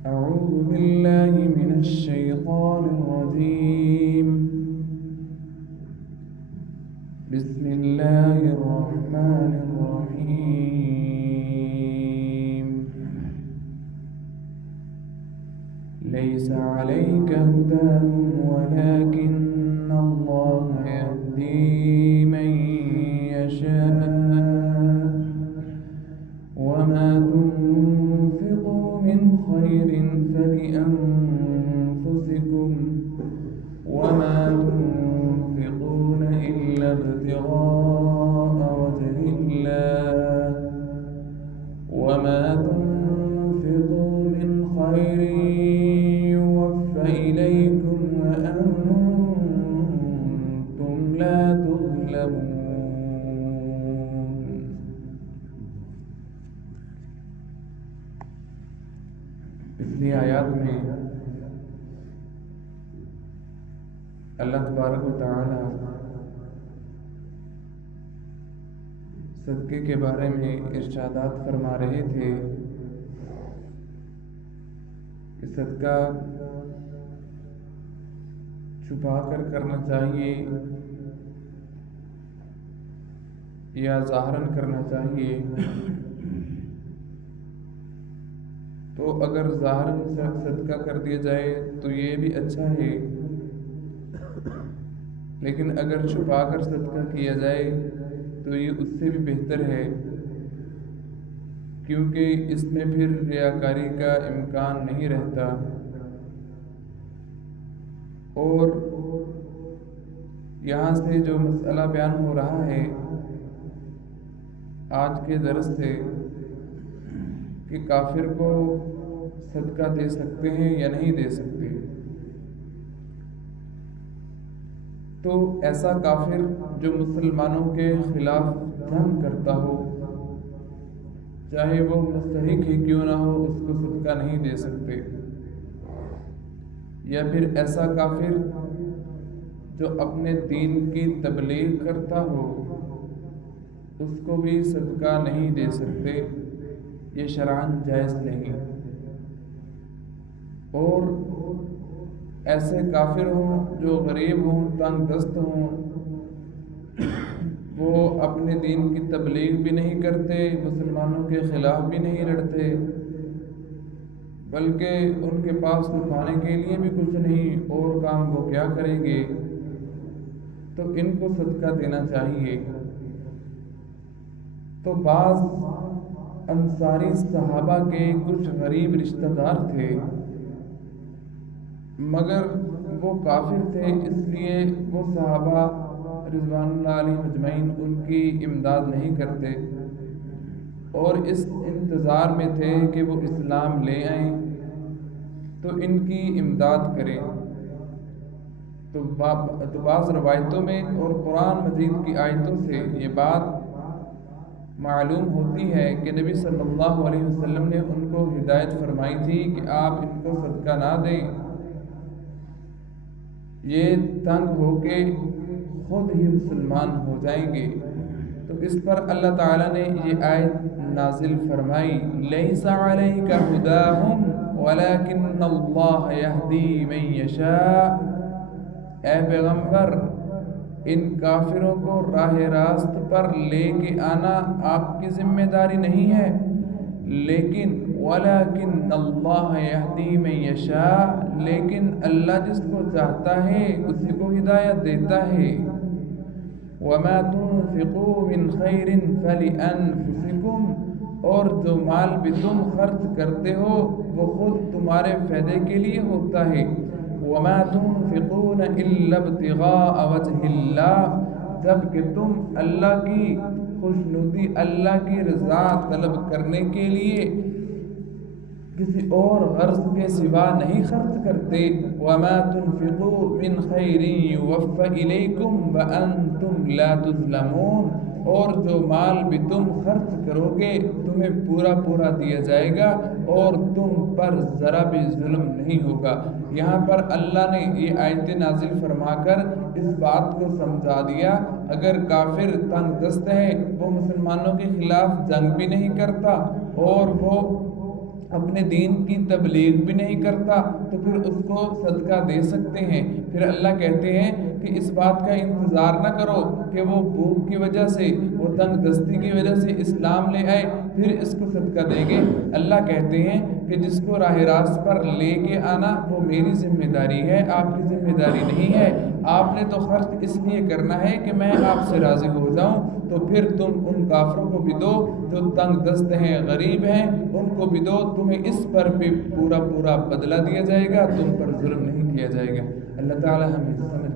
أعوذ بالله من الشيطان الرجيم. بسم الله الرحمن الرحيم. ليس عليك هداهم ولكن الله يهدي من يشاء وما تنفقوا من خير فلأنفسكم وما تنفقون إلا ابتغاء وجه الله وما تنفقوا من خير يوفى إليكم وأنتم لا تظلمون. پچھلی آیات میں اللہ تبارک و تعالی صدقے کے بارے میں ارشادات فرما رہے تھے کہ صدقہ چھپا کر کرنا چاہیے یا ظاہراً کرنا چاہیے. تو اگر ظاہراً صدقہ کر دیا جائے تو یہ بھی اچھا ہے، لیکن اگر چھپا کر صدقہ کیا جائے تو یہ اس سے بھی بہتر ہے، کیونکہ اس میں پھر ریاکاری کا امکان نہیں رہتا. اور یہاں سے جو مسئلہ بیان ہو رہا ہے آج کے درس سے کہ کافر کو صدقہ دے سکتے ہیں یا نہیں دے سکتے. تو ایسا کافر جو مسلمانوں کے خلاف جنگ کرتا ہو، چاہے وہ مستحق ہی کیوں نہ ہو، اس کو صدقہ نہیں دے سکتے. یا پھر ایسا کافر جو اپنے دین کی تبلیغ کرتا ہو، اس کو بھی صدقہ نہیں دے سکتے، یہ شرعاً جائز نہیں. اور ایسے کافر ہوں جو غریب ہوں، تنگ دست ہوں، وہ اپنے دین کی تبلیغ بھی نہیں کرتے، مسلمانوں کے خلاف بھی نہیں لڑتے، بلکہ ان کے پاس کھانے کے لیے بھی کچھ نہیں، اور کام وہ کیا کریں گے، تو ان کو صدقہ دینا چاہیے. تو بعض انصاری صحابہ کے کچھ غریب رشتہ دار تھے، مگر وہ کافر تھے، اس لیے وہ صحابہ رضوان اللہ علیہم اجمعین ان کی امداد نہیں کرتے، اور اس انتظار میں تھے کہ وہ اسلام لے آئیں تو ان کی امداد کریں. تو بعض روایتوں میں اور قرآن مجید کی آیتوں سے یہ بات معلوم ہوتی ہے کہ نبی صلی اللہ علیہ وسلم نے ان کو ہدایت فرمائی تھی کہ آپ ان کو صدقہ نہ دیں، یہ تنگ ہو کے خود ہی مسلمان ہو جائیں گے. تو اس پر اللہ تعالیٰ نے یہ آیت نازل فرمائی، لیس علیک ہداہم ولکن اللہ یہدی من یشاء. اے پیغمبر، ان کافروں کو راہ راست پر لے کے آنا آپ کی ذمہ داری نہیں ہے، لیکن وَلَكِنَّ اللَّهَ يَهْدِي مَن يَشَاءُ، لیکن اللہ جس کو چاہتا ہے اسی کو ہدایت دیتا ہے. وَمَا تُنْفِقُوا مِنْ خَيْرٍ فَلِأَنفُسِكُمْ، اور جو مال بھی تم خرچ کرتے ہو وہ خود تمہارے فائدے کے لیے ہوتا ہے. وَمَا تُنْفِقُونَ إِلَّا ابْتِغَاءَ وَجْهِ اللَّهِ، جبکہ تم اللہ کی خوشنودی، اللہ کی رضا طلب کرنے کے لیے کسی اور غرض کے سوا نہیں خرچ کرتے. وَمَا تُنْفِقُوا مِنْ خَيْرٍ يُوَفَّ إِلَيْكُمْ وَأَنْتُمْ لَا تُظْلَمُونَ، اور جو مال بھی تم خرچ کرو گے تمہیں پورا پورا دیا جائے گا اور تم پر ذرا بھی ظلم نہیں ہوگا. یہاں پر اللہ نے یہ آیت نازل فرما کر اس بات کو سمجھا دیا، اگر کافر تنگ دست ہے، وہ مسلمانوں کے خلاف جنگ بھی نہیں کرتا اور وہ اپنے دین کی تبلیغ بھی نہیں کرتا تو پھر اس کو صدقہ دے سکتے ہیں۔ پھر اللہ کہتے ہیں کہ اس بات کا انتظار نہ کرو کہ وہ بھوک کی وجہ سے، وہ تنگ دستی کی وجہ سے اسلام لے آئے پھر اس کو صدقہ دیں گے۔ اللہ کہتے ہیں کہ جس کو راہ راست پر لے کے آنا وہ میری ذمہ داری ہے، آپ کی ذمہ داری نہیں ہے۔ آپ نے تو خرچ اس لیے کرنا ہے کہ میں آپ سے راضی ہو جاؤں، تو پھر تم ان کافروں کو بھی دو جو تنگ دست ہیں، غریب ہیں، ان کو بھی دو، تمہیں اس پر بھی پورا بدلہ دیا جائے گا، تم پر ظلم نہیں کیا جائے گا۔ اللہ تعالی ہمیں سمجھ